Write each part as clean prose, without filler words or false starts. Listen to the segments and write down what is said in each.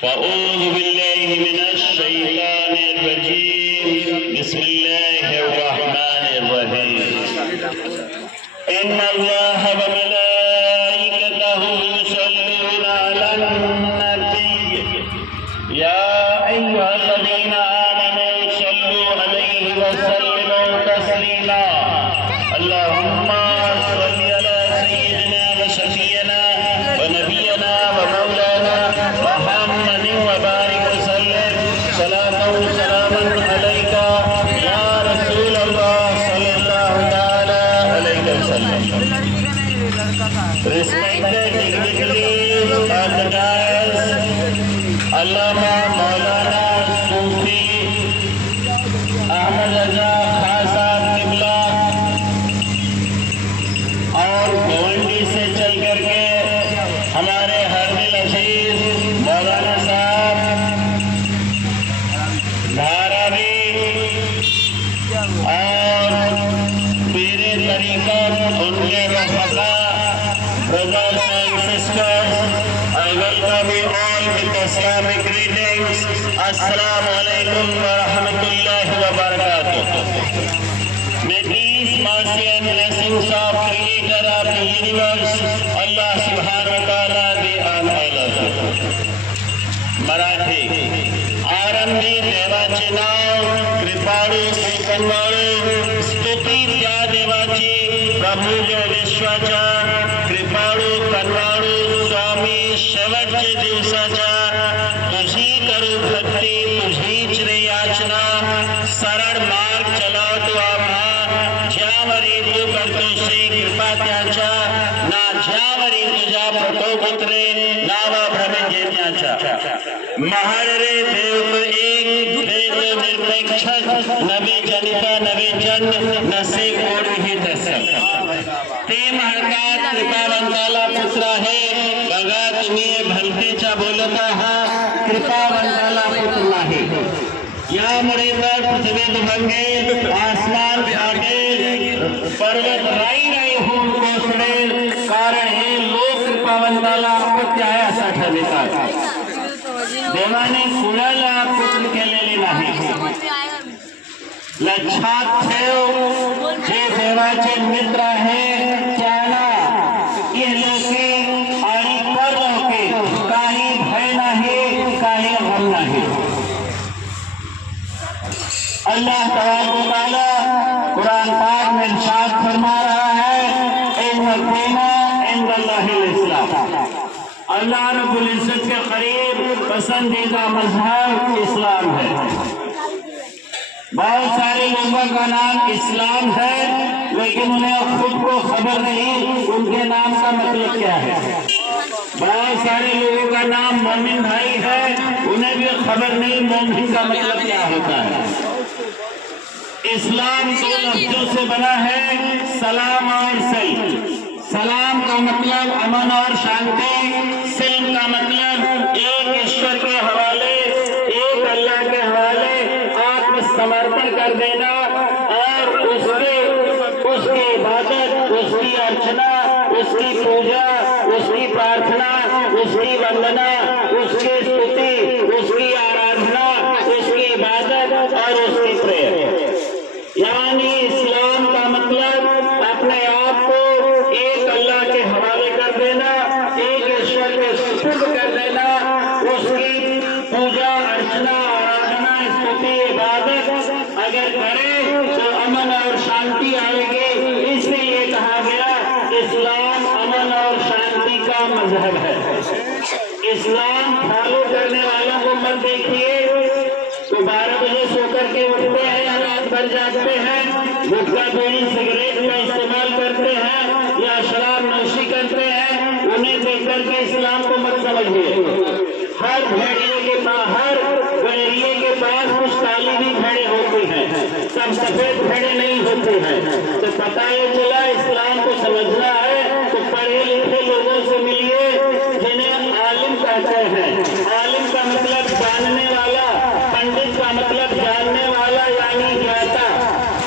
फ़अऊज़ु बिल्लाहि मिनश्शैतानिर्रजीम बिस्मिल्लाहिर्रहमानिर्रहीम इन्नल्लाहा व मलाइकतहु युसल्लूना अलन नबी या अय्युहल्लज़ीना आमनू सल्लू अलैहि व सल्लिमू तस्लीमा अल्लाहुम्मा सल्लि अला सय्यिदिना व शफीना व नबियना व मौलाना मुहम्मद व बारिक वसल्लिम सलातन सलामन अलैका या रसूल अल्लाह सल्लल्लाहु तआला अलैहि वसल्लम। Respected dignitaries of the dais, Allama Maulana Sufi Ahmad Raza Khan साहब किबला और भिवंडी से चल करके हमारे हरदिल अजीज मौलाना साहब धारावी और पीरे तरीक़त उनके रहमता brothers and sisters, I welcome you all with Islamic greetings. Assalamu alaikum wa rahmatullahi wa barakatuh. May peace, mercy and blessings of Creator of the universe, Allah subhanahu wa ta'ala be on all of you. Marathi. आरंभी देवाचे नाव कृपाळू कन्वाळू स्तुती त्या देवाची प्रभू जो विश्वाचा कृपाळू कन्वाळू स्वामी शेवटचे दिवसाच्या तुझी करू भक्ती तुझीच रे याचना सरळ मार्ग चलावतो आम्हा ज्यावरी तू करतो श्री कृपा त्याच्या ना ज्यावरी तुझ्या प्रकोपित रे नावा भ्रमे जेत्याच्या महार रे देव तो एक वेद निरपेक्ष नवे जनिता नवे जन्म नसे कोण ही दर्शन ते महाकात कृपावंताला पुत्र आहे बघा तुम्ही भलतेच्या बोलत आहात कृपावंताला पुत्र नाही यामुळे तर पृथ्वी दुभंगेल आसमान फाटेल पर्वत राई राई होऊन कोसळेल कारण हे लोक कृपावंताला अपत्य आहे असा ठरवितात देवाने कुणाला पुत्र केलेले नाही लक्षात ठेव जे देवाचे मित्र आहे त्यांना इहलोके आणि परलोके काही भय नाही काही गम नाही। अल्लाह तआला कुरान पाक में इरशाद फरमा रहा है इन्ना दीना इंदल्लाहिल इस्लाम अल्लाह रब्बुल इज्जत के करीब पसंदीदा मजहब इस्लाम है। बहुत सारे लोगों का नाम इस्लाम है लेकिन उन्हें खुद को खबर नहीं उनके नाम का मतलब क्या है। बहुत सारे लोगों का नाम मोमिन भाई है उन्हें भी खबर नहीं मोमिन का मतलब क्या होता है। इस्लाम दो लफ्जों से बना है सलाम और सल्म। सलाम का मतलब अमन और शांति, सल्म का मतलब एक ईश्वर के हवाले एक अल्लाह के हवाले आत्मसमर्पण कर देना और उसकी इबादत उसकी अर्चना उसकी पूजा उसकी प्रार्थना उसकी वंदना उसकी स्तुति उसकी आराधना उसकी इबादत और उसकी प्रेयर यानी इस्लाम का मतलब अपने आप को एक अल्लाह के हवाले कर देना एक ईश्वर के सुपुर्द कर देना उसकी पूजा अर्चना आराधना स्तुति इबादत अगर करे तो अमन और शांति आएगी। इसलिए कहा गया इस्लाम अमन और शांति का मजहब है। इस्लाम फॉलो करने वालों को मत देखिए तो 12 बजे सोकर के उठते हैं रात भर जागते हैं गुटखा बीड़ी सिगरेट का इस्तेमाल करते हैं या शराब नोशी करते हैं उन्हें देख करके इस्लाम को मत समझिए। हर भेड़िए के बाहर गलेरिए के पास कुछ काली भी भेड़े होती हैं सब सफेद भेड़े नहीं होती हैं। तो पता ये चला इस्लाम को समझना है तो पढ़े लिखे लोगों से मिलिए जिन्हें आलिम कहते हैं। आलिम का मतलब जानने वाला, पंडित का मतलब जानने वाला यानी ज्ञाता।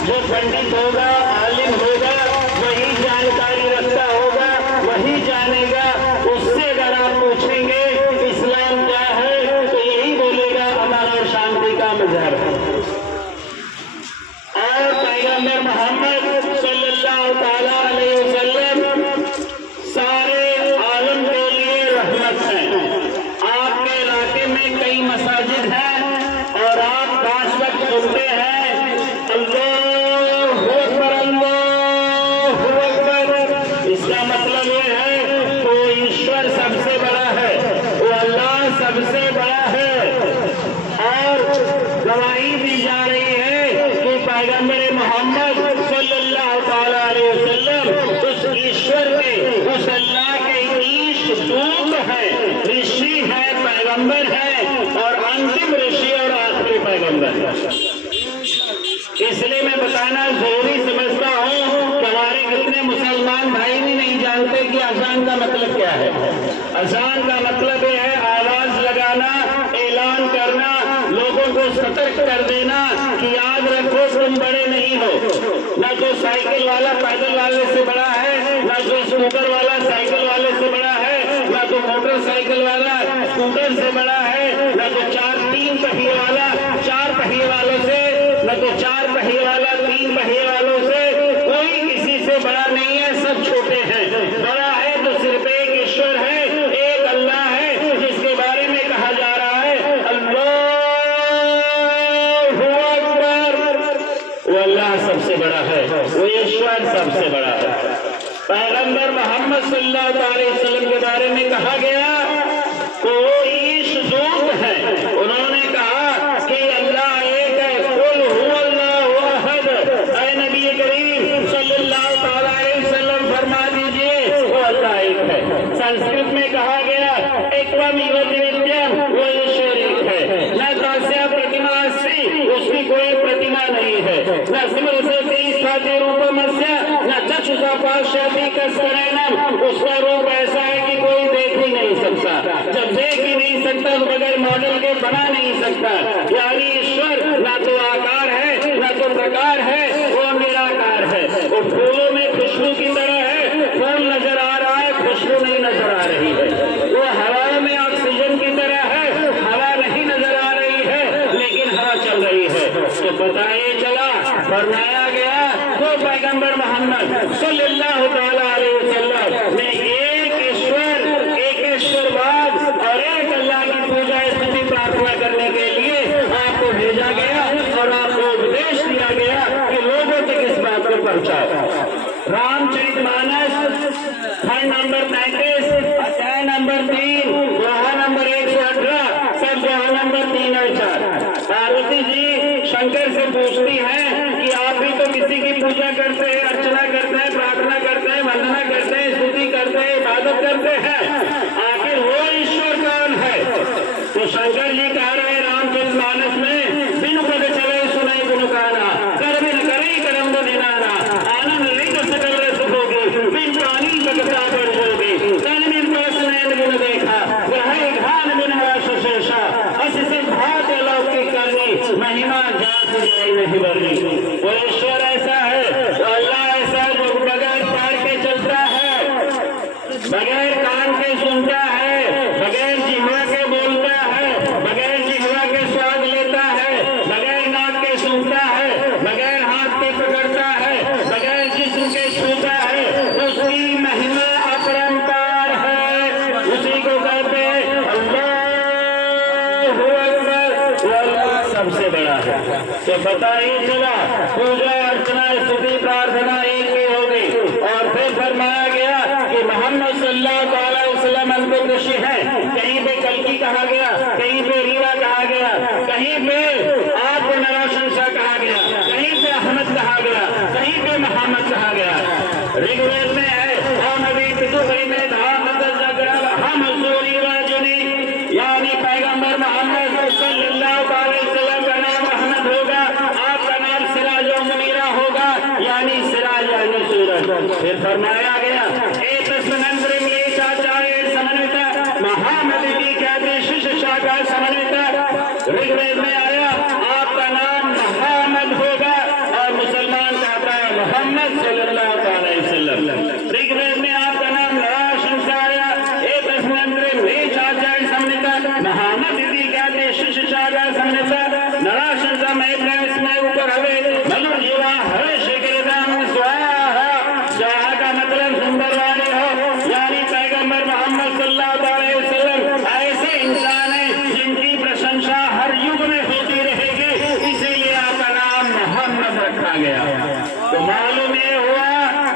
जो पंडित होगा आलिम होगा वही जानकारी रखता होगा वही जानेगा। उससे अगर आप पूछेंगे इसलिए मैं बताना जरूरी समझता हूँ कि हमारे कितने मुसलमान भाई भी नहीं जानते कि अजान का मतलब क्या है। अजान का मतलब यह है आवाज लगाना, ऐलान करना, लोगों को सतर्क कर देना कि याद रखो तुम बड़े नहीं हो। ना तो साइकिल वाला पैदल वाले से बड़ा है, ना तो स्कूटर वाला साइकिल वाले से बड़ा है, ना तो मोटरसाइकिल वाला स्कूटर से बड़ा है, ना तो तीन पहिए वाला चार पहिए वालों से, न तो चार पहिए वाला तीन पहिए वालों से, कोई किसी से बड़ा नहीं है, सब छोटे हैं। बड़ा है तो सिर्फ एक ईश्वर है, एक अल्लाह है, जिसके बारे में कहा जा रहा है अल्लाहु अकबर। वो अल्लाह सबसे बड़ा है, वो ईश्वर सबसे बड़ा है। पैगंबर मोहम्मद सल्लल्लाहु अलैहि वसल्लम के बारे में कहा गया कोई ईशदूत है, उन्होंने कहा कि अल्लाह एक है, कुल हुवल्लाहु अहद। ऐ नबी करीम सल्लल्लाहु अलैहि वसल्लम फरमा दीजिए वो अल्लाह एक है। संस्कृत में कहा गया एकमेव द्वितीयम्, वो ईश्वर एक है। न तस्य प्रतिमा अस्ति, उसकी कोई प्रतिमा नहीं है। न स्मृति स्थाति रूपमस्य, न चक्षुषा पश्यति कस्करैनम्, उसका रूप ऐसा है कि कोई देख ही नहीं सकता। जब देख ही नहीं सकता तो बगैर मॉडल के बना नहीं सकता। यानी ईश्वर ना तो आकार है, ना तो प्रकार है, वो निराकार है। वो फूलों में खुशबू की तरह है, फूल नजर आ रहा है, खुशबू नहीं नजर आ रही है। वो हवा में ऑक्सीजन की तरह है, हवा नहीं नजर आ रही है, लेकिन हवा चल रही है। तो पता ही चला, फरमाया गया तो पैगंबर मोहम्मद सल्लल्लाहु अलैहि वसल्लम ने एक ईश्वर, एक ईश्वरवाद और एक अल्लाह की पूजा स्तुति प्रार्थना करने के लिए आपको भेजा गया और आपको उपदेश दिया गया कि लोगों तक इस बात को पहुंचाओ। रामचरितमानस खंड नंबर 35 अध्याय नंबर 3 दोहा नंबर 118 सब दोहा नंबर 3 और 4। पार्वती जी शंकर से पूछती हैं कि आप भी तो किसी की पूजा करते हैं, अर्चना करते हैं, प्रार्थना करते हैं, वंदना करते हैं, स्तुति करते हैं, इबादत करते हैं, आखिर वो ईश्वर कौन है? तो शंकर जी कह रहे रामचरितमानस में बिनु पद चले सुनाई बिनु गाना, कर बिन करे करम दिनाना, आनंद नहीं कर सकल रस होगी, बिन पानी बगता बढ़ जोगी, तन बिन परस नैन बिन देखा, ग्रह घान बिन रस शेषा, अस सिद्ध भात अलौकिक करनी, महिमा जात जाई नहीं बरनी। वो ईश्वर ऐसा है, वो अल्लाह ऐसा है जो बगैर पैर के चलता है, बगैर कान के सुनता है, बगैर जिह्वा के बोलता है, बगैर जिह्वा के स्वाद लेता है, बगैर नाक के सूंघता है, बगैर हाथ के पकड़ता है, बगैर जिस्म के छूता है। उसकी महिमा अपरंपार है, उसी को कहते हैं अल्लाहु अकबर। वो अल्लाह सबसे बड़ा है। तो पता ही चला पूजा अर्चना स्तुति प्रार्थना एक ही हो गई। और फिर फरमाया गया कि मोहम्मद सल्लल्लाहु अलैहि वसल्लम अंतिम ऋषि है। कहीं पे कल्कि कहा गया, कहीं पे रीवा कहा गया, कहीं पे आपको नराशन शाह कहा गया, कहीं पे अहमद कहा गया, कहीं पे मोहम्मद कहा गया। ऋग्वेद में है हम अभी पितुहरी में धाम हम हजूरी वाजुनी, यानी पैगंबर मोहम्मद सल्लल्लाहु अलैहि वसल्लम का नाम अहमद होगा, आपका नाम सिराज मुनीरा होगा, यानी सिराज यानी सूरज। फिर फरमाया गया एक तस्मनंतरिम ये चाचाए समन्विता महामदी की ख्याति शिष्य शाखा समन्विता। ऋग्वेद में आया आपका नाम मोहम्मद होगा और मुसलमान कहता है मोहम्मद सल्लल्लाहु अलैहि वसल्लम। ऋग्वेद में आपका नाम नराशन से आया एक तस्मनंतरिम ये चाचाए समन्विता महामदी की ख्याति शिष्य शाखा समन्विता। नराशन का मैं इसमें ऊपर हवे मधुर जीवा हवे शिखरदान स्वाहा। स्वाहा का मतलब सुंदर वाणी हो, यानी पैगंबर मोहम्मद सल्लल्लाहु अलैहि वसल्लम ऐसे इंसान है जिनकी प्रशंसा हर युग में होती रहेगी, इसीलिए आपका नाम मोहम्मद रखा गया। तो मालूम ये हुआ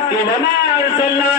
कि वमा अरसलना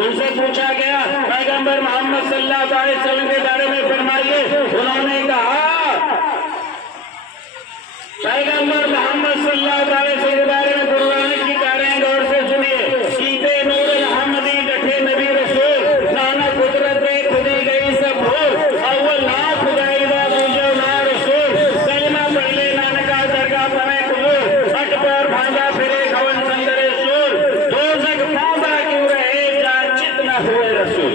उनसे पूछा गया पैगंबर मोहम्मद सल्लल्लाहु अलैहि वसल्लम के बारे में फरमाइए। उन्होंने कहा पैगंबर मोहम्मद सल्लल्लाहु अलैहि वसल्लम के बारे में कुरान की कह रहे हैं, गौर से सुनिए। कीते नूर अहमदी डठे नबी रसूल नाना कुदरत खुदी गई सब भूल अव्वल ना खुदाईदा दूजो ना रसूल कलमा पहले नानका दरगाह पवे कबूल अट पर भांगा फिरे खवन संदरे सूर दोजख पांदा क्यों रहे जान चित न हुए रसूल।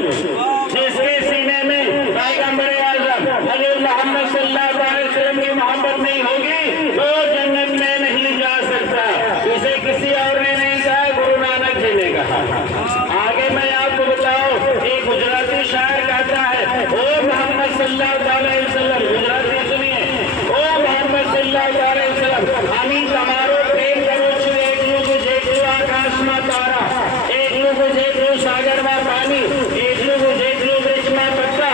जिसके सीने में पैगंबर आज़म हज़रत मोहम्मद सल्लल्लाहु अलैहि वसल्लम की मोहब्बत नहीं होगी वो जन्नत में नहीं जा सकता। इसे किसी और ने नहीं कहा, गुरु नानक जी ने कहा। आगे मैं आपको बताऊं, एक गुजराती शायर कहता है, ओ मोहम्मद सल्लल्लाहु अलैहि वसल्लम, गुजराती सुनिए, ओ मोहम्मद सल्लल्लाहु अलैहि वसल्लम हामी તમારો પ્રેમ કરું છું એટલું જેટલું આકાશમાં તારા, એટલું જેટલું સાગરમાં પાણી, એટલું જેટલું વૃક્ષમાં પત્તા,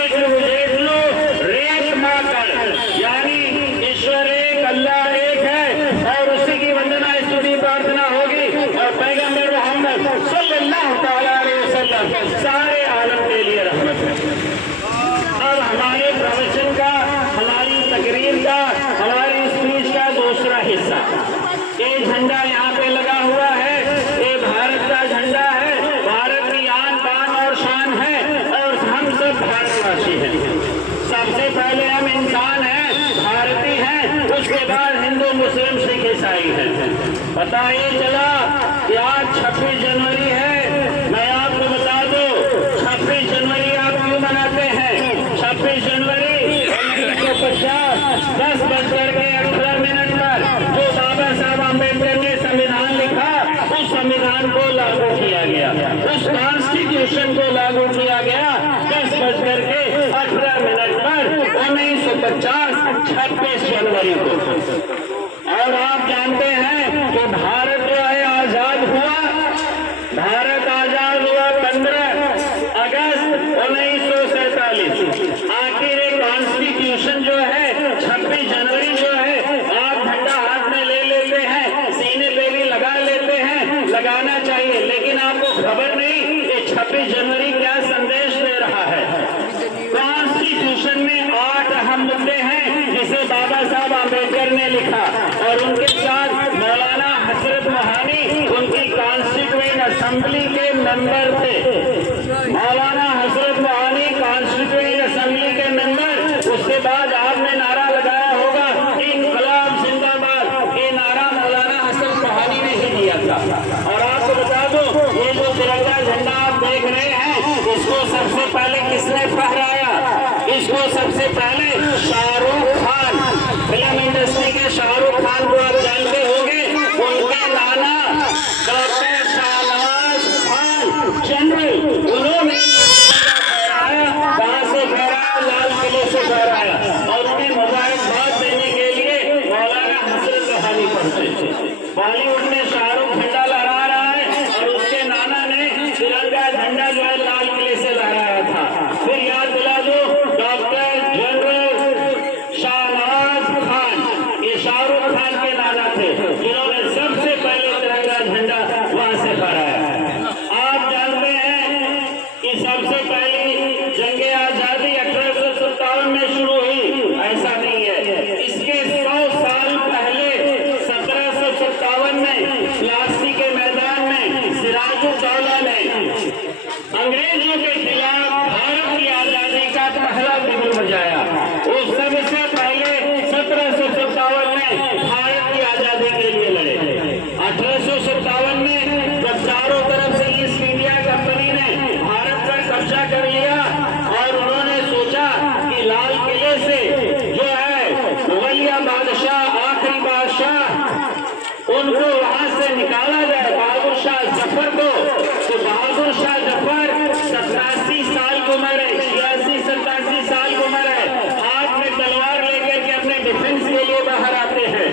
એટલું જેટલું रेतમાં કણ। यानी ईश्वर एक, अल्लाह एक है और उसी की वंदना स्तुति प्रार्थना होगी और पैगंबर मोहम्मद सल्लल्लाहु अलैहि वसल्लम सारे आलम के लिए रहमत है। अब हमारे प्रवचन का, हमारी तकरीर का, हमारी स्पीच का दूसरा हिस्सा, ये झंडा यहाँ पे लगा हुआ है, ये भारत का झंडा है, भारत की आन बान और शान है और हम सब भारतवासी हैं। सबसे पहले हम इंसान हैं, भारतीय हैं, उसके बाद हिंदू मुस्लिम सिख ईसाई हैं। पता ये चला कि आज 26 जनवरी है। मैं आपको बता दूं 26 जनवरी आप क्यों मनाते हैं। 26 जनवरी 1950 10:18 पर जो बाबा साहब आम्बेडकर ने संविधान लिखा, उस संविधान को लागू किया गया, उस कॉन्स्टिट्यूशन को लागू किया गया 10:18 पर 1950 26 जनवरी को। और आप जानते हैं कि भारत जो है आजाद हुआ, भारत आजाद हुआ 15 अगस्त 1947। आखिर एक कॉन्स्टिट्यूशन जो है 26 जनवरी जो है, आप झंडा हाथ में ले लेते हैं, सीने पे भी लगा लेते हैं, लगाना चाहिए, लेकिन आपको खबर नहीं कि 26 जनवरी क्या संदेश दे रहा है। कॉन्स्टिट्यूशन में 8 अहम मुद्दे हैं जिसे बाबा साहब आम्बेडकर ने लिखा और उनके साथ मौलाना हजरत मोहानी उनकी कॉन्स्टिट्यूएंट असेंबली के मेंबर थे। मौलाना हजरत मोहानी कॉन्स्टिट्यूएंट असेंबली के मेंबर। उसके बाद आपने नारा लगाया होगा इनकलाब जिंदाबाद, ये नारा मौलाना हजरत मोहानी ने ही दिया था। और आपको बता दो ये जो तिरंगा झंडा आप देख रहे हैं, इसको सबसे पहले किसने फहराया? इसको सबसे पहले शाहरुख खान, फिल्म इंडस्ट्री के शाहरुख खान को आप जानते होंगे, उनके नाना डॉक्टर शाहनवाज खान जनरल, उन्होंने फहराया। कहाँ से फहराया? लाल किले से फहराया। और उन्हें मुबारकबाद देने के लिए मौलाना हजरत मोहानी पहुंचे। बॉलीवुड में शाहरुख झंडा लहरा रहा है और उसके नाना ने तिरंगा झंडा जो है लाल किले से लहराया था। फिर याद दिला दो डॉक्टर जनरल शाहनवाज खान, ये शाहरुख खान के नाना थे, जिन्होंने सबसे पहले तिरंगा झंडा वहां से फहराया। आप जानते हैं कि सबसे पहली जंगे आजादी 1857 में शुरू हुई, ऐसा नहीं है। इसके 100 साल पहले 1757 में प्लासी के मैदान में सिराजुद्दौला ने अंग्रेजों के खिलाफ भारत की आजादी का पहला बिगुल बजाया। उस सबसे पहले 1757 में भारत की आजादी के लिए लड़े। 1857 में जब चारों तरफ से ईस्ट इंडिया कंपनी ने भारत पर कब्जा कर लिया और उन्होंने सोचा कि लाल किले से जो है मुगलिया बादशाह, आखिरी बादशाह, उनको वहां से निकाला जाए, बहादुर शाह जफर को। तो बहादुर शाह जफर 87 साल की उम्र है, 86-87 साल की उम्र है, हाथ में तलवार लेकर के अपने डिफेंस के लिए बाहर आते हैं।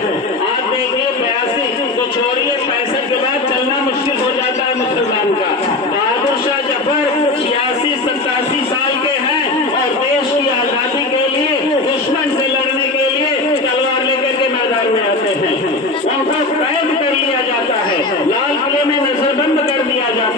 आप देखिए 82 तो छोड़िए, 65 के बाद चलना मुश्किल हो जाता है मुसलमान का। बहादुर शाह जफर 86-87 साल के हैं और देश की आजादी के लिए दुश्मन से लड़ने के लिए तलवार लेकर के मैदान में आते हैं। उनको कैद कर लिया जाता है, लाल किले में नजरबंद कर दिया जाता है।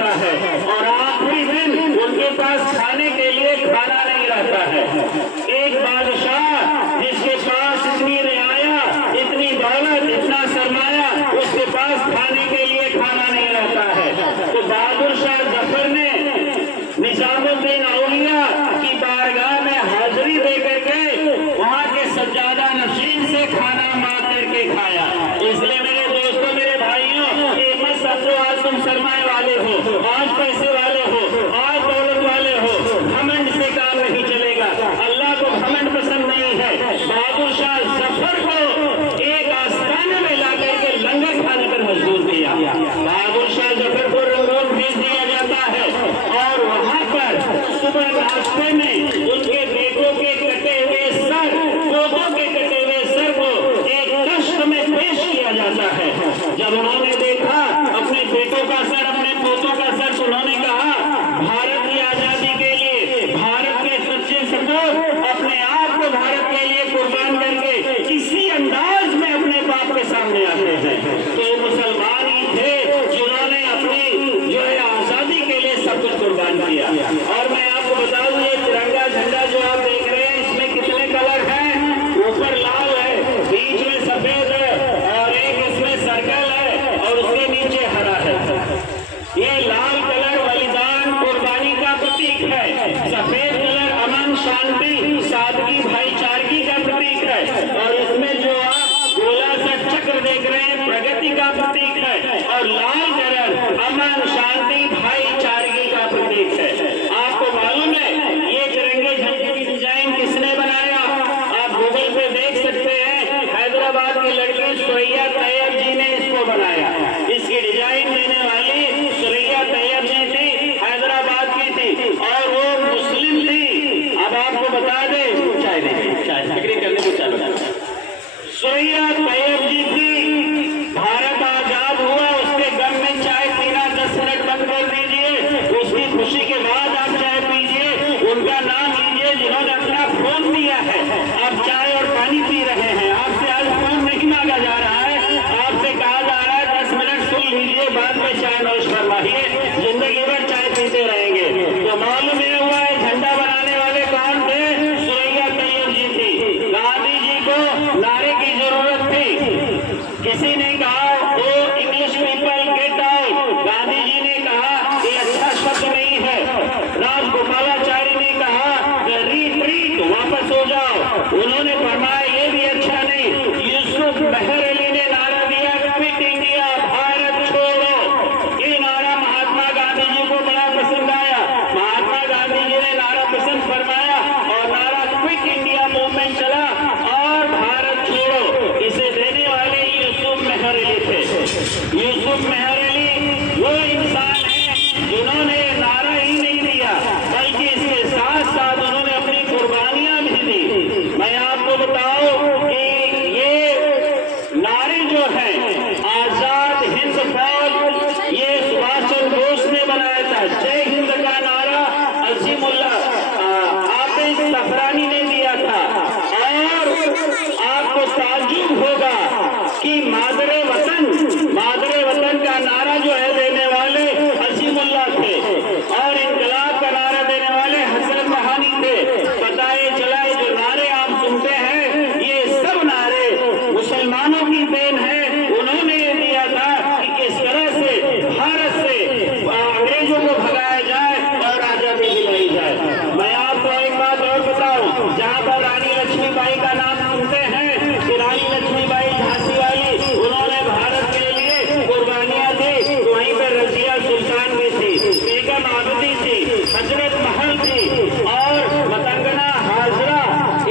जब उन्होंने देखा अपने बेटों का सर, अपने पोतों का सर, तो उन्होंने कहा भारत की आजादी के लिए भारत के सच्चे सपूत अपने आप को भारत के लिए कुर्बान करके किसी अंदाज में अपने बाप के सामने आते हैं। तो मुसलमान ही थे जिन्होंने अपनी जो है आजादी के लिए सब कुछ कुर्बान किया। और मैं आपको बता दूं, ये तिरंगा झंडा जो आप देख रहे हैं इसमें कितने कलर हैं? ऊपर लाल है, बीच में सफेद है और एक इसमें सर्कल है और उसके नीचे हरा है। ये लाल कलर बलिदान कुर्बानी का प्रतीक है, सफेद कलर अमन शांति सादगी भाईचारगी का प्रतीक है और इसमें जो आप गोला सा चक्र देख रहे हैं प्रगति का प्रतीक है और लाल कलर अमन शांति भाईचारगी का प्रतीक है। आपको मालूम है ये तिरंगे झंडे की डिजाइन किसने बनाया? आप गूगल पे देख सकते हैं, हैदराबाद की लड़की सुरैया तैयब जी ने इसको बनाया। इसकी डिजाइन देने वाली सुरैया तैयब जी थी, हैदराबाद की थी और वो मुस्लिम थी। अब आपको बता दें, चाय बिक्री करने को चालू सुरैया तैयब जी थी। भारत आजाद हुआ, उसके गम में चाय पीना 10 मिनट बंद कर दीजिए, उसकी खुशी के बाद आप चाय पीजिए। उनका नाम लीजिए जिन्होंने अपना खून दिया है, आप चाय और पानी पी रहे हैं। आपसे आज खून नहीं मांगा जा रहा है, आपसे कहा जा रहा है 10 मिनट सुन लीजिए, बाद में चाय नोश फरमाइए, जिंदगी भर चाय पीते रहेंगे। तो मालूम ये हुआ है झंडा बनाने वाले कौन थे? सुरैया तैयब जी थी। गांधी जी को नारे की जरूरत थी। किसी ने कहा oh English people get out, Gandhi ji ने कहा ये अच्छा शब्द नहीं है। राजगोपालाचारी ने कहा रिट्रीट, वापस हो जाओ। उन्होंने फरमाया ये भी अच्छा नहीं। यूसुफ मेहर अली ने नारा दिया क्विट इंडिया, भारत छोड़ो। ये नारा महात्मा गांधी जी को बड़ा पसंद आया। महात्मा गांधी जी ने नारा पसंद फरमाया और नारा क्विट इंडिया मूवमेंट चला और भारत छोड़ो। इसे देने वाले यूसुफ मेहर अली थे। यूसुफ मेहर अली वो इंसान है जिन्होंने नारा ही नहीं दिया बल्कि इसके साथ साथ उन्होंने अपनी कुर्बानियां भी दी। मैं आपको बताऊं कि ये नारे जो है आजाद हिंद फौज, ये सुभाष चंद्र बोस ने बनाया था। जय हिंद का नारा अजीमुल्ला आतिश सफरानी ने दिया था। और आपको ताज्जुब होगा कि मादरे वतन का नारा जो है देने वाले अजीमुल्ला थे और इनकलाब का नारा देने वाले हसरत बहानी थे। पता ये चला जो नारे आप सुनते हैं ये सब नारे मुसलमानों की देन है। उन्होंने ये दिया था कि किस तरह से भारत से अंग्रेजों को भगाया जाए और आजादी दिलाई जाए। मैं आपको एक बात और बताऊं, जहां पर रानी लक्ष्मीबाई का नाम सुनते हैं कि रानी लक्ष्मीबाई झांसी वाली, उन्होंने भारत के लिए कुर्बानियां दी, वहीं पर रजिया सुल्तान भी थी, बेगम आबिदी थी, हजरत महल थी और मतंगना हाजरा।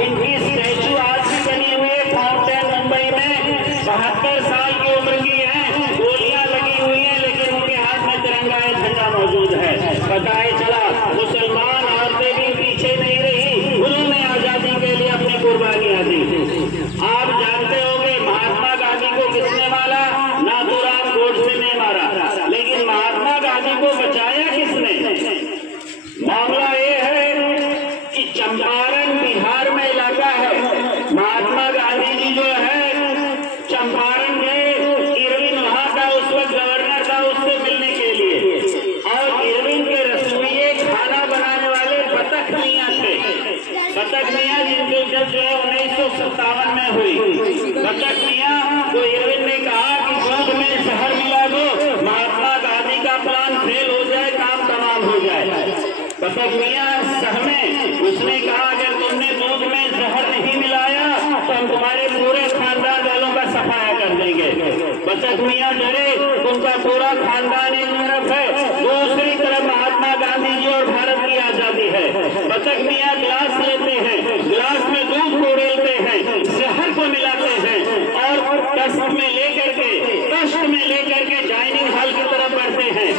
इनकी स्टैचू आज भी बनी हुई है फाउंटेन मुंबई में। 72 साल की उम्र की है, गोलियां लगी हुई है लेकिन उनके हाथ में तिरंगा झंडा मौजूद है। पता है चला मुसलमान औरतें भी पीछे नहीं रही, उन्होंने आजादी के लिए अपनी कुर्बानियां दी। आप जानते होंगे महात्मा गांधी को किसने मारा? नाथूराम गोडसे ने मारा, लेकिन महात्मा गांधी को बचाया किसने? मामला ये है कि चंपारण बिहार में इलाका है। महात्मा गांधी जी जो है चंपारण में इरविन वहां का उस वक्त गवर्नर था, उससे मिलने के लिए। और इरविन के रसोइये खाना बनाने वाले बतख मियां थे। बतख मियां जिनकी जब जो है 1957 में हुई। बतख मियां को इरविन ने कहा कि दूध में जहर मिला दो, महात्मा गांधी का प्लान फेल हो जाए, काम तमाम हो जाए। बतख मियां सहमे, उसने कहा अगर तुमने दूध में जहर नहीं मिलाया तो हम तुम्हारे पूरे खानदान वालों का सफाया कर देंगे। बतख मियां डरे, उनका पूरा खानदान एक तरफ है, दूसरी तरफ महात्मा गांधी जी और भारत की आजादी है। बतख मियां गिलास लेते हैं, गिलास में दूध को उड़ेलते हैं, जहर को मिलाते हैं और कष्ट में लेकर के डाइनिंग हॉल की तरफ बढ़ते हैं।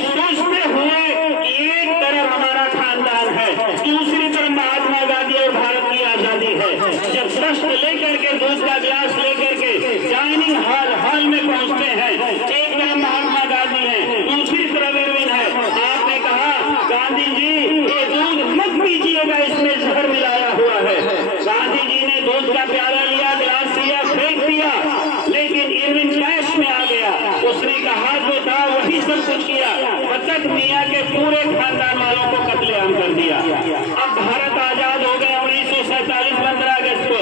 सोचते हुए कि एक तरफ हमारा खानदान है, दूसरी तरफ महात्मा गांधी और भारत की आजादी है। जब कष्ट लेकर के दूध का गिलास लेकर के डाइनिंग हॉल में पहुंचते उसने कहा जो था वही सब कुछ किया। बतख मियाँ के पूरे खानदान वालों को कत्लेआम कर दिया। अब भारत आजाद हो गया 1947 15 अगस्त को।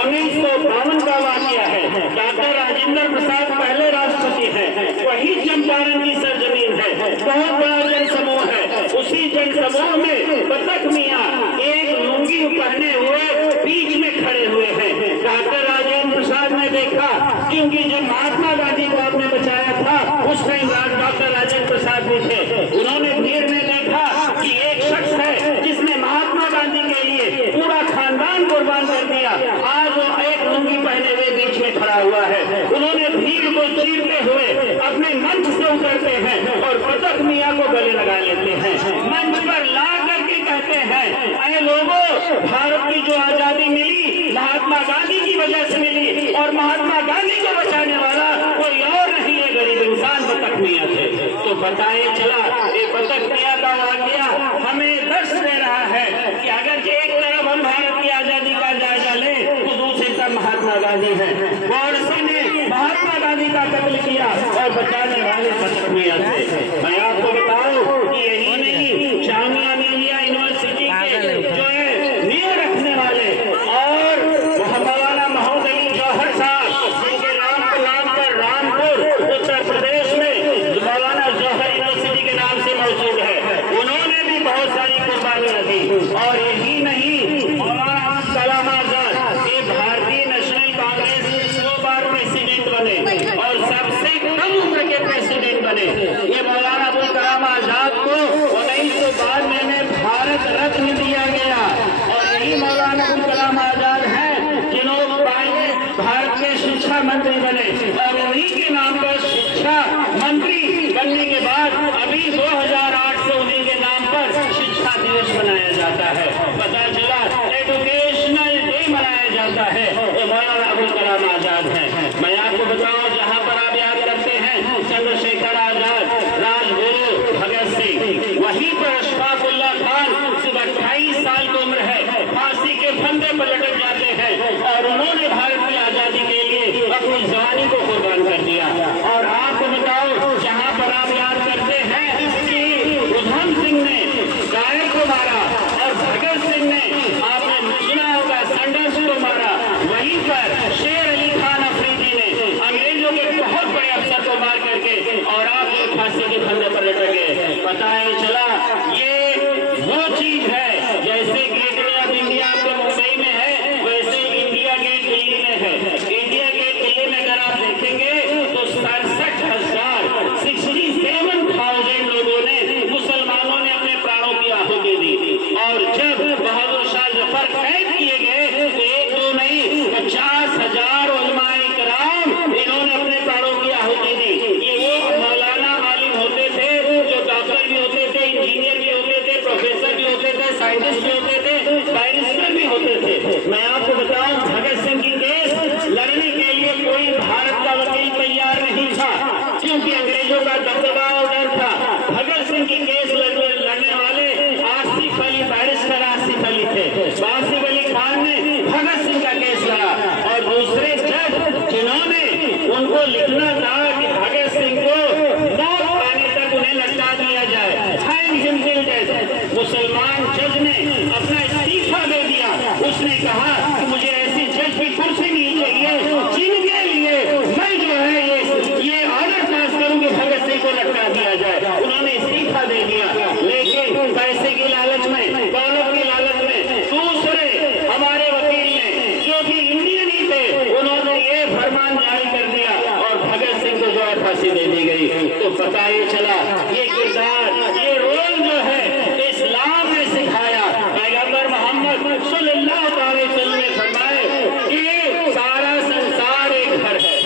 1952 का वाकया है। डॉक्टर राजेंद्र प्रसाद पहले राष्ट्रपति है। वही चंपारण की सरजमीन है, बहुत बड़ा जनसमूह है। उसी जनसमूह में बतख मियाँ एक लुंगी पहने हुए बीच में खड़े हुए हैं। डॉक्टर राजेंद्र प्रसाद ने देखा, क्योंकि जब महात्मा गांधी को आपने बचाया था उस टाइम डॉक्टर राजेंद्र प्रसाद भी थे। उन्होंने भीड़ में देखा कि एक शख्स है जिसने महात्मा गांधी के लिए पूरा खानदान कुर्बान कर दिया, आज वो एक लुंगी पहने हुए बीच में खड़ा हुआ है। उन्होंने भीड़ को चीरते हुए अपने मंच से उतरते हैं और बतख मियाँ को गले लगा लेते हैं। मंच पर ला करके कहते हैं, अरे लोगों, भारत की जो आजादी मिली महात्मा गांधी की वजह से मिली और महात्मा गांधी को बचाने वाला कोई और नहीं है, गरीब इंसान बतख मियाँ थे। तो बताए चला ये बतख मियाँ का वाकया हमें दर्श दे रहा है कि अगर एक तरफ हम भारत की आजादी का जायजा ले तो दूसरी तरफ महात्मा गांधी है। गौडसे ने महात्मा गांधी का कत्ल किया और बचाने वाले बतख मियाँ थे। मैं आपको बताऊं कि यही नहीं, जामिया मिलिया यूनिवर्सिटी के जो है नींव रखने वाले और मौलाना महमूद अली जौहर साहब, जिनके नाम पर रामपुर उत्तर प्रदेश में मौलाना जौहर यूनिवर्सिटी के नाम से मौजूद है, उन्होंने भी बहुत सारी कुर्बानियां दी। और यही नहीं, मौलाना कलाम आजाद ये भारतीय नेशनल कांग्रेस के 100 बार प्रेसिडेंट बने और सबसे कम उम्र के प्रेसिडेंट बने। ये मौलाना अबुल कलाम आजाद को 1992 में भारत रत्न दिया गया और यही मौलाना अबुल कलाम आजाद है जिन्होंने भारत के शिक्षा मंत्री बने और उन्हीं के नाम पर शिक्षा मंत्री बनने के बाद अभी 2008 से उन्हीं के नाम पर शिक्षा दिवस मनाया जाता है। पता चला एजुकेशनल डे मनाया जाता है, ये मौलाना अबुल कलाम आजाद है। मैं आपको बताऊं, जहां पर आप याद करते हैं चंद्रशेखर आजाद, राजगुरु भगत सिंह, वहीं पर अशफाक उल्लाह खान सिर्फ 28 साल की उम्र है, फांसी के फंदे पर लटक जाते हैं और उन्होंने भारत की आजादी के लिए अपनी जवानी को कुर्बान कर दिया। और आपको बताओ, जहां पर आप याद करते हैं कि उधम सिंह ने गायक को मारा और भगत सिंह ने, आपने सुना होगा, संडस को मारा, वहीं पर शेर अली खान अफरीदी ने अंग्रेजों के बहुत बड़े अफसर को मार करके और आप फांसी के फंदे पर लटक गए। पता है चला ये वो चीज है, जैसे गेट वे ऑफ इंडिया आपके मुंबई में है, वैसे इंडिया गेट दिल्ली में है। इंडिया गेट दिल्ली में अगर आप देखेंगे तो 67,000 लोगों ने, मुसलमानों ने अपने प्राणों की आहुति दी। और जब बहादुर शाह जफर कैद किए गए तो एक दो नहीं 50,000 उलमाए कराम इन्होंने अपने प्राणों की आहुति दी। ये वो मौलाना आलिम होते थे जो डॉक्टर भी होते थे, इंजीनियर भी होते थे, प्रोफेसर भी होते थे, साइंटिस्ट भी होते थे, बैरिस्टर भी होते थे। मैं आपको बताऊं, भगत सिंह की केस लड़ने के लिए कोई भारत का वकील तैयार नहीं था, क्योंकि अंग्रेजों का दबदबा और डर था। भगत सिंह की केस लड़ने वाले आसिफ अली, बैरिस्टर आसिफ अली थे। आसिफ अली खान ने भगत सिंह का केस लड़ा और दूसरे जज जिन्होंने उनको लिखना था कि भगत सिंह को मौत आने तक उन्हें लटका दिया जाए, मुसलमान जज ने अपना इस्तीफा दे दिया। उसने कहा कि मुझे ऐसी जज की कुर्सी नहीं चाहिए जिनके लिए मैं जो है ये ऑर्डर पास करूं कि भगत सिंह को लटका दिया जाए। उन्होंने इस्तीफा दे दिया, लेकिन पैसे की लालच में, दौलत की लालच में दूसरे हमारे वकील ने, जो कि इंडियन ही थे, उन्होंने ये फरमान जारी कर दिया और भगत सिंह को जो है फांसी दे दी गई। तो पता ये चला ये किरदार, ये रोल जो है इस्लाम ने सिखाया। पैगंबर मोहम्मद सल्लल्लाहु अलैहि वसल्लम ने फरमाया कि सारा संसार एक घर है।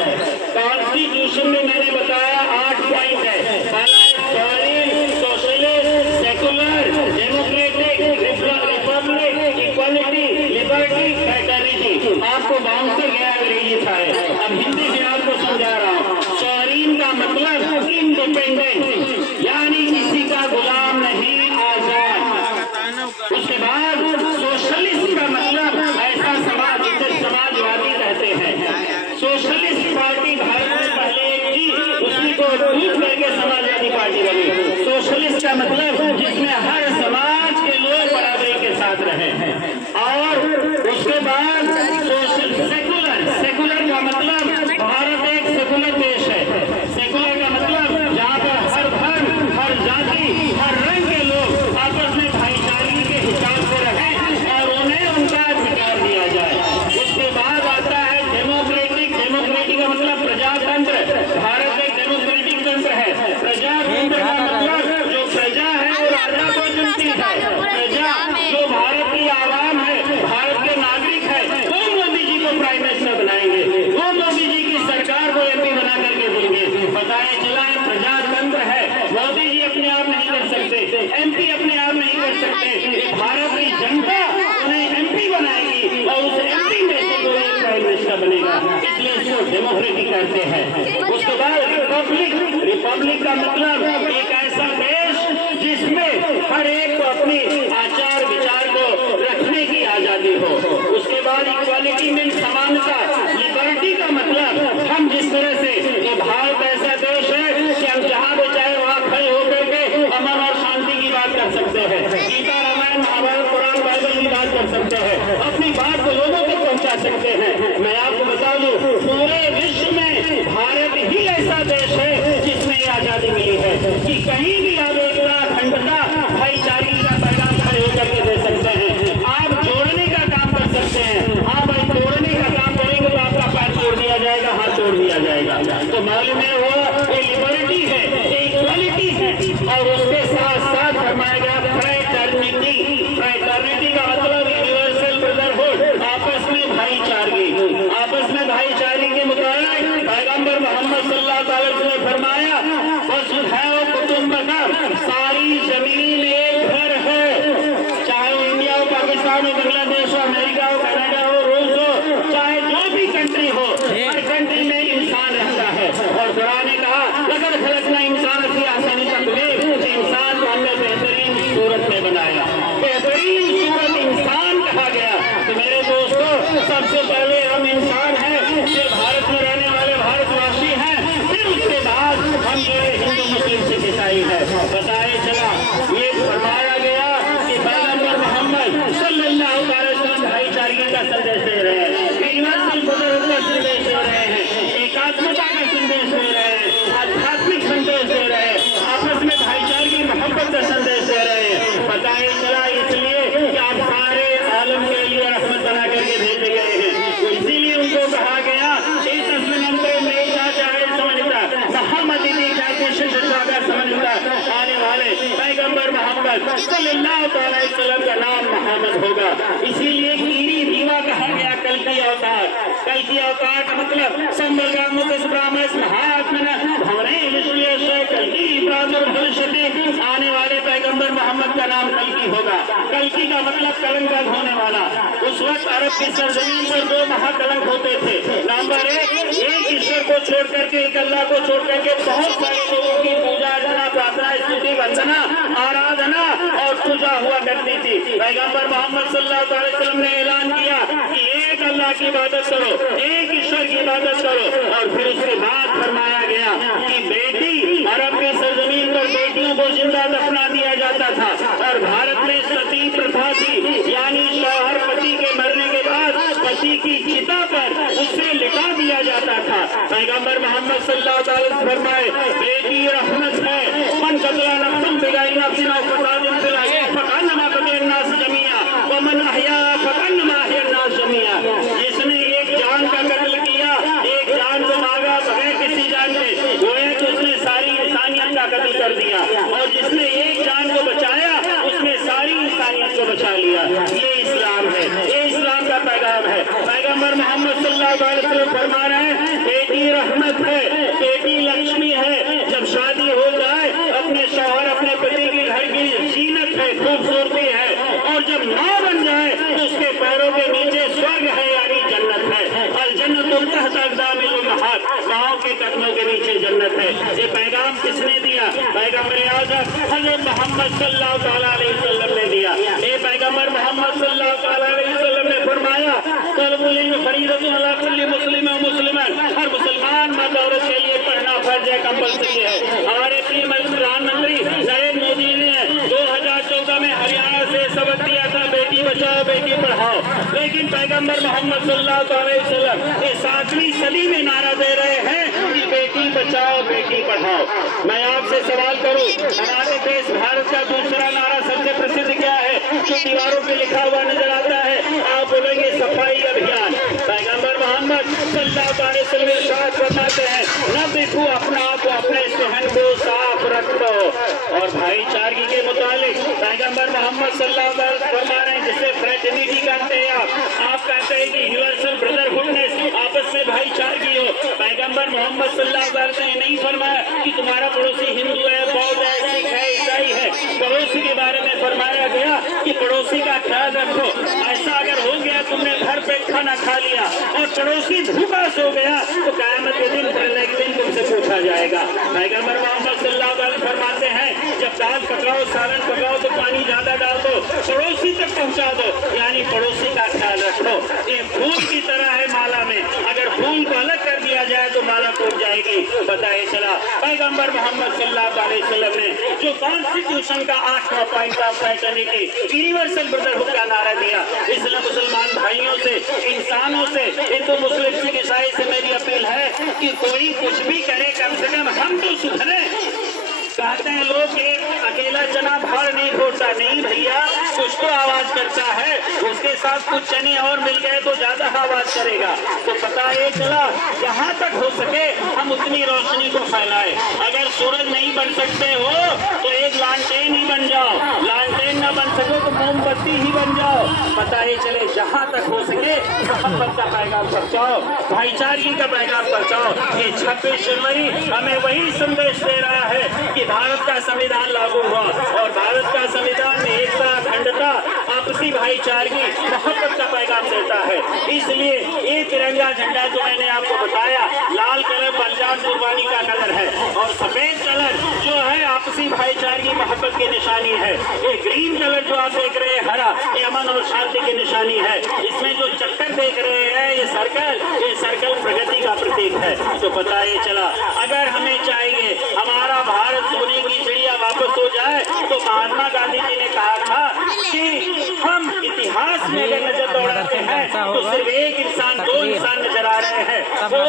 कॉन्स्टिट्यूशन में मैंने बताया 8 पॉइंट है। पहला है sovereign, socialist, secular, democratic, Republic, equality, liberty, fraternity. आपको बाउंसर गया अंग्रेजी था, अब हिंदी में आपको समझा रहा हूँ। सॉवरेन का मतलब इंडिपेंडेंट, यानी किसी का MP अपने आप नहीं कर सकते, ये भारत की जनता उन्हें MP बनाएगी और उस MP में से कोई एक प्राइम मिनिस्टर बनेगा, इसलिए इसको डेमोक्रेटिक कहते हैं। उसके बाद रिपब्लिक का मतलब एक ऐसा देश जिसमें हर एक को अपनी आचार विचार को रखने की आजादी हो। उसके बाद इक्वालिटी में समानता, लिबर्टी का मतलब हम जिस तरह से ये भारत ऐसा देश है कि हम जहाँ भी चाहे वहाँ खड़े होकर के अमन और शांति की बात कर सकते हैं, गीता रामायण महाभारत कुरान बाइबल की बात कर सकते हैं, अपनी बात को लोगों तक पहुँचा सकते हैं। मैं आपको बता दूं पूरे विश्व में भारत ही ऐसा देश है जिसमें ये आजादी मिली है कि कहीं भी आप एकता, अखंडता, भाईचारे का पैगाम खड़े होकर के दे सकते हैं। आप जोड़ने का काम कर सकते हैं, हाँ भाई तोड़ने का काम करेंगे तो आपका पैर तोड़ दिया जाएगा, हाथ तोड़ दिया जाएगा। तो मालूम है वो ये लिबर्टी है, ये इक्वालिटी है। और उसके साथ साथ फरमाया गया फ्रेटर्निटी। फ्रेटर्निटी का मतलब यूनिवर्सल ब्रदरहुड, आपस में भाईचारगी। आपस में भाईचारे के मुताबिक पैगंबर मोहम्मद सल्लल्लाहु अलैहि वसल्लम ने फरमाया वसुधैव कुटुंबकम, सारी जमीन एक घर है, चाहे वो इंडिया हो, पाकिस्तान हो, बांग्लादेश हो, अमेरिका हो, कनाडा हो, रूस हो, चाहे जो भी कंट्री हो, हर कंट्री में इंसान रहता है। और कुरान ने कहा अगर खलकना इंसान फी अहसनि तक़वीम, इंसान को हमने बेहतरीन सूरत में बनाया। बेहतरीन सूरत इंसान कहा गया। तो मेरे दोस्तों सबसे पहले हम इंसान हैं, फिर भारत में रहने वाले भारतवासी हैं, फिर उसके बाद हम जो है हिंदू मुस्लिम सिख ईसाई है। बताया चला ये फरमाया गया कि पैगंबर मोहम्मद सल्लल्लाहु अलैहि वसल्लम भाईचारे का संदेश दे रहे हैं, यूनिवर्सल ब्रदरहुड का संदेश दे रहे हैं, एकात्मता का संदेश दे रहे हैं, आध्यात्मिक संदेश दे रहे हैं, आपस में भाईचारे की मोहब्बत का संदेश दे रहे हैं। बताया चला इसलिए कि आप सारे आलम के लिए रहमत बना करके भेजे गए हैं। तो इसीलिए उनको कहा गया आने वाले पैगंबर मोहम्मद सल्लल्लाहु अलैहि वसल्लम का नाम मोहम्मद होगा। इसीलिए कीरी दीवा कहा गया कल की अवतार। कल की अवतार का मतलब संबलगामुकस ब्राह्मस महात्मना भवने विश्लेषण कल की प्रादुर्भाव भविष्यति, आने वाले पैगंबर मोहम्मद का नाम कल की होगा। कल की का मतलब कलंक का होने वाला। उस वक्त अरब की सरजमीन पर दो महाकलंक होते थे। नंबर एक ईश्वर को छोड़ करके, एक अल्लाह को छोड़ करके बहुत सारे लोगों की पूजा अर्चना, प्रार्थना, स्तुति, वंदना, आराधना और पूजा हुआ करती थी। पैगंबर मोहम्मद सल्लल्लाहु अलैहि वसल्लम ने ऐलान किया कि एक अल्लाह की इबादत करो, एक ईश्वर की इबादत करो। और फिर उसके बाद फरमाया गया कि बेटी, अरब की सरजमीन पर बेटियों को जिंदा दफना दिया जाता था और भारत में सती प्रथा थी, यानी शौहर पति के मरने के बाद पति की चिता पर उसे लिटा दिया जाता था। पैगंबर मोहम्मद सल्लल्लाहु अलैहि वसल्लम फरमाए बेटी रहमत है, मन कतला नफ्सन बिगाई नफ्सिन औ फसादिन फिल अर्द फकन्नमा कतल नास जमीआ व मन अहया फकन्नमा अहया नास जमीआ। जिसने एक जान का कत्ल किया, एक जान को मांगा बगैर किसी जान के, गोया कि उसने सारी इंसानियत का कत्ल कर दिया। और जिसने एक जान को बचाया उसने सारी इंसानियत को बचा लिया। ये इस्लाम है, ये इस्लाम का पैगाम है। पैगंबर मोहम्मद सल्लल्लाहु अलैहि वसल्लम फरमा रहे हैं बेटी रहमत है, बेटी लक्ष्मी है। जब शादी हो जाए अपने शौहर, अपने पति के घर की जीनत है, खूबसूरती है। और जब माँ बन जाए तो उसके पैरों के नीचे स्वर्ग है, यानी जन्नत है। और जन्नत तहत अक़दामिल उम्महात, माँओं के कदमों के नीचे जन्नत है। ये पैगाम किसने दिया? पैगंबर आज़म हज़रत मोहम्मद सल्लल्लाहु अलैहि वसल्लम ने दिया। ये पैगंबर मोहम्मद सल्लल्लाहु अलैहि वसल्लम ने फरमाया तलबुल इल्म फरीज़तुन अला कुल्लि मुस्लिम व मुस्लिमन, हर मुसलमान मर्द औरत के लिए पढ़ना फर्ज है, कंपल्सरी है। हमारे प्रिय प्रधानमंत्री नरेंद्र मोदी ने 2014 में हरियाणा से सबक दिया था बेटी बचाओ बेटी पढ़ाओ, लेकिन पैगंबर मोहम्मद सल्लल्लाहु अलैहि वसल्लम ये 7वीं सदी में नारा दे रहे हैं कि बेटी बचाओ बेटी पढ़ाओ। मैं आपसे सवाल करूं, हमारे देश भारत का दूसरा नारा सबसे प्रसिद्ध क्या है जो दीवारों पे लिखा हुआ नजर आता है? आप बोलेंगे सफाई अभियान। पैगंबर मोहम्मद सल्लल्लाहु अलैहि वसल्लम इरशाद फरमाते हैं नज़िफू अपना आप अपने सहन को साफ रखो। और भाईचारगी के मुतालिक पैगंबर मोहम्मद सल्लल्लाहु अलैहि वसल्लम फरमा रहे हैं जिसे फ्रेटर्निटी कहते हैं आप कहते हैं कि यूनिवर्सल ब्रदरहुडनेस, आपस में भाईचारगी हो। पैगंबर मोहम्मद सल्लल्लाहु अलैहि वसल्लम ने नहीं फरमाया कि तुम्हारा पड़ोसी हिंदू है, बौद्ध है, सिख है, ईसाई है, पड़ोस पड़ोसी के बारे में फरमाया गया कि पड़ोसी का ख्याल रखो। ऐसा अगर हो गया तुमने घर पे खाना खा लिया और पड़ोसी भूखा सो गया तो क़यामत के दिन पहले के दिन तुमसे पूछा जाएगा। पैगंबर मोहम्मद सल्लल्लाहु अलैहि वसल्लम फरमाते हैं जब दाल पकाओ सालन पकाओ तो पानी ज्यादा डाल दो, पड़ोसी तक पहुंचा दो, यानी पड़ोसी का ख्याल रखो। ये फूल की तरह है माला में, अगर फूल को अलग कर दिया जाए तो माला टूट जाएगी। पता है चला पैगंबर मोहम्मद सल्लल्लाहु अलैहि वसल्लम ने जो कॉन्स्टिट्यूशन का 8वां point of fraternity universal brotherhood का नारा दिया, इसलिए मुसलमान भाइयों से, इंसानों से, हिंदू मुस्लिम सिख ईसाई से मेरी अपील है कि कोई कुछ भी करे कम से कम हम तो सुधरे। कहते हैं लोग कि अकेला चना भार नहीं फोड़ता, नहीं भैया कुछ तो आवाज करता है, उसके साथ कुछ चने और मिल गए तो ज्यादा आवाज करेगा। तो पता ये चला जहाँ तक हो सके हम उतनी रोशनी को फैलाए। अगर सूरज नहीं बन सकते हो तो एक लालटेन ही बन जाओ, लालटेन न बन सको तो मोमबत्ती ही बन जाओ। पता ये चले जहाँ तक हो सके मोहब्बत का पैगाम पहुँचाओ, भाईचारगी का पैगाम पहुँचाओ। ये 26 जनवरी हमें वही संदेश दे रहा है कि भारत का संविधान लागू हुआ और भारत का संविधान में एकता, अखंडता, आपसी भाईचारगी, मोहब्बत का पैगाम देता है। इसलिए ये तिरंगा झंडा जो मैंने आपको बताया, लाल कलर बलिदान कुर्बानी का कलर है और सफेद कलर जो है आपसी भाईचारगी मोहब्बत की निशानी है। ये ग्रीन कलर जो आप देख रहे हैं हरा, ये अमन और शांति की निशानी है। इसमें जो चक्कर देख रहे हैं ये सर्कल प्रगति का प्रतीक है। तो पता ये चला अगर हमें चाहिए हमारा भारत सोने की चिड़िया वापस हो जाए तो महात्मा गांधी जी ने कहा था कि हम इतिहास में अगर नजर दौड़ाते हैं तो सिर्फ एक इंसान, दो इंसान नजर आ रहे हैं। वो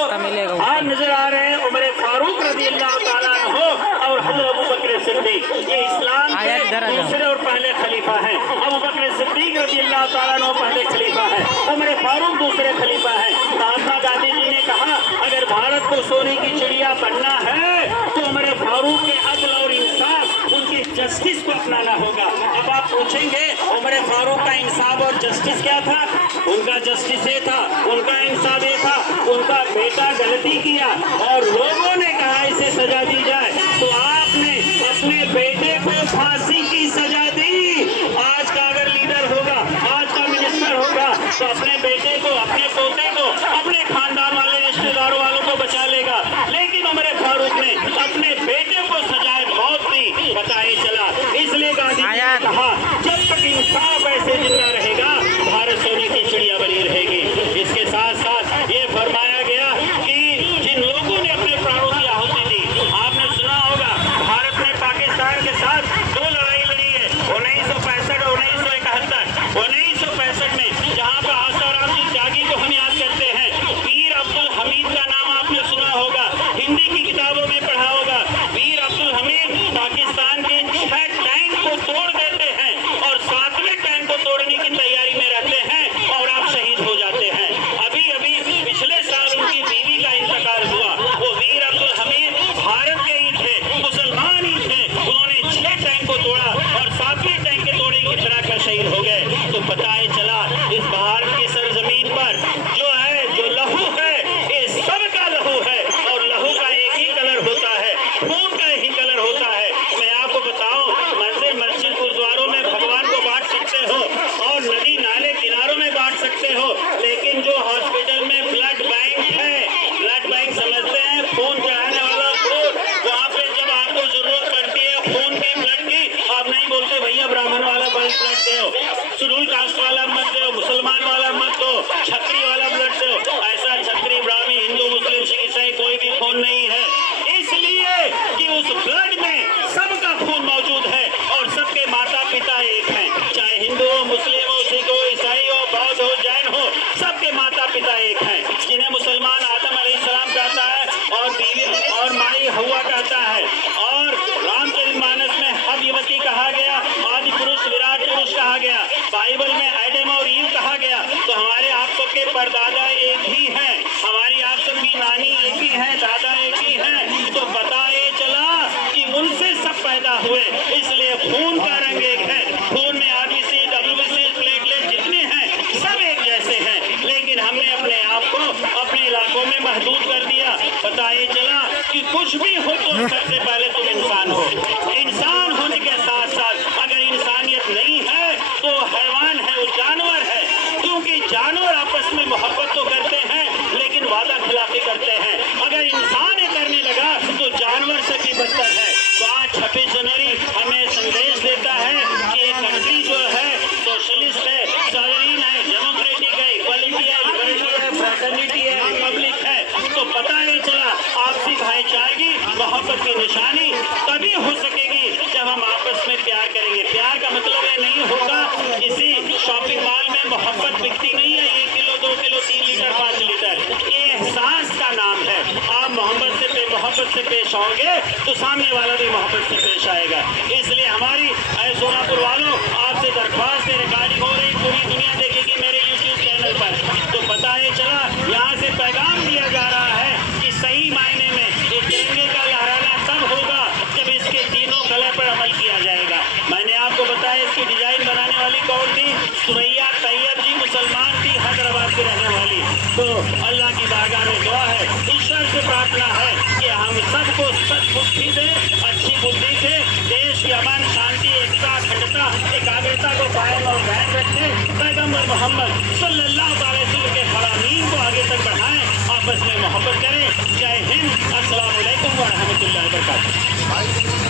आज नजर आ रहे हैं उमर फारूक रज़ी अल्लाह ताला अन्हु और हज़रत अबू बकर सिद्दीक। ये इस्लाम के दूसरे और पहले खलीफा हैं। अबू बकर सिद्दीक रज़ी अल्लाह ताला अन्हु पहले खलीफा है, उमर फारूक दूसरे खलीफा है। महात्मा गांधी जी ने कहा अगर भारत को सोने की चिड़िया बनना है तो उमर फारूक के अदल और इंसाफ, उनके जस्टिस को अपनाना होगा। अब आप पूछेंगे उमर फारूक का इंसाफ और जस्टिस क्या था? उनका जस्टिस ये था, उनका इंसाफ ये था, उनका बेटा गलती किया और लोगों ने कहा इसे सजा दी जाए तो आपने अपने बेटे को फांसी की सजा दी। आज का अगर लीडर होगा, आज का मिनिस्टर होगा तो अपने बेटे को, अपने पोते को, अपने खानदान वाले रिश्तेदारों वालों को बचा लेगा, लेकिन उमर फारूक ने अपने बेटे को सजाए मौत दी। पता ही चला इसलिए गांधी जी ने कहा जब तक इंसाफ ऐसे जिंदा रहेगा भारत सोने की चिड़िया बनी रहेगी। इसके साथ साथ ये फरमाया गया कि जिन लोगों ने अपने प्राणों की आहुति दी, आपने सुना होगा भारत ने पाकिस्तान के साथ 2 लड़ाई लड़ी है, 1965 और 1971। 1965 में जहाँ पर आसाराम जी त्यागी को हम याद करते हैं, वीर अब्दुल हमीद का नाम आपने सुना होगा, हिंदी की किताबों में पढ़ा होगा। वीर अब्दुल हमीद पाकिस्तान के 6 टैंक को तोड़ देते हैं और 7वें टैंक को तोड़ने की तैयारी में रहते हैं और आप शहीद हो जाते हैं। अभी अभी पिछले साल उनकी बीवी का इंतकाल हुआ। वो वीर अब्दुल हमीद भारत के ही थे, मुसलमान ही थे, उन्होंने 6 टैंक को तोड़ा और 7वें टैंक के तोड़ने की तरह का शहीद हो गए। तो पता है चला इस भारत की सरजमीन पर जो है, जो लहू है, ये सबका लहू है और लहू का एक ही कलर होता है, खून का ही कलर होता है। मैं आपको बताऊं, मंदिर मस्जिद गुरुद्वारों में भगवान को बांट सकते हो और नदी नाले किनारों में बांट सकते हो, लेकिन जो हॉस्पिटल में ब्लड बैंक है, ब्लड बैंक समझते हैं खून चढ़ाने वाला खून, वहाँ पे जब आपको जरूरत पड़ती है खून की, ब्लड की, आप नहीं बोलते भैया ब्राह्मण वाला ब्लड दो, शेड्यूल कास्ट वाला मत दो, मुसलमान वाला मत दो, छत्री वाला ब्लड दो। ऐसा छत्री ब्राह्मण हिंदू मुस्लिम सिख ईसाई कोई भी खून नहीं है, इसलिए कि उस ब्लड में सबका खून मौजूद है और सबके माता पिता एक हैं, चाहे हिंदू हो, मुस्लिम हो, सिख हो, ईसाई हो, बौद्ध हो, जैन हो, सबके माता पिता एक हैं। जिन्हें मुसलमान आदम अलैहिस्सलाम कहता है और बीवी और माई हवा कहता है और रामचरितमानस में हव्यवती कहा गया, आदि पुरुष विराट पुरुष कहा गया, बाइबल में एडम और ईव कहा गया। तो हमारे आप सबके परदादा एक ही हैं, हमारी आप सबकी नानी एक ही है, दादा एक ही है। तो पता ये चला कि उनसे सब पैदा हुए, इसलिए खून का रंग एक है, खून में आरबीसी, डब्ल्यूबीसी, प्लेटलेट जितने हैं सब एक जैसे हैं, लेकिन हमने अपने आप को अपने इलाकों में महदूद कर दिया। पता ये चला कि कुछ भी हो तो सबसे पहले तुम इंसान हो। इंसान होने के साथ साथ अगर 26 जनवरी हमें संदेश देता है कि ये कंट्री जो है सोशलिस्ट है, सॉवरेन है, डेमोक्रेटिक है, इक्वालिटी है, लिबर्टी है, फ्रेटर्निटी है, रिपब्लिक है। तो पता नहीं चला आपसी भाईचारगी मोहब्बत की निशानी तभी हो सकेगी जब हम आपस में प्यार करेंगे। प्यार का मतलब ये नहीं होगा किसी शॉपिंग मॉल में मोहब्बत बिकती नहीं है 1 किलो 2 किलो 3 लीटर 5 लीटर। ये एहसास का नाम है। आप मोहब्बत से पेश आओगे तो सामने वाला भी मोहब्बत से पेश आएगा। इसलिए हमारी सोनापुर वालों आपसे दरख्वास्त है, रिकॉर्डिंग हो रही पूरी दुनिया देखेगी मेरे YouTube चैनल पर, तो पता है चला यहाँ से पैगाम दिया जा रहा है कि सही मायने में ये तिरंगे का लहराना तब होगा जब इसके तीनों कलर पर अमल किया जाएगा। मैंने आपको बताया इसकी डिजाइन बनाने वाली कौन थी? सुरैया तैयब जी, मुसलमान थी, हैदराबाद की रहने वाली। तो अल्लाह की बारगाह में दुआ है, ईश्वर से प्रार्थना है कि हम सबको सद्बुद्धि दे, अच्छी बुद्धि से देश की अमन शांति एकता अखंडता एकाग्रता को कायम और कायम रखे। पैगंबर मोहम्मद सल्लल्लाहु अलैहि वसल्लम के फरामीन को आगे तक बढ़ाएं, आपस में मोहब्बत करें। जय हिंद, अस्सलाम वालेकुम व रहमतुल्लाहि व बरकातहू।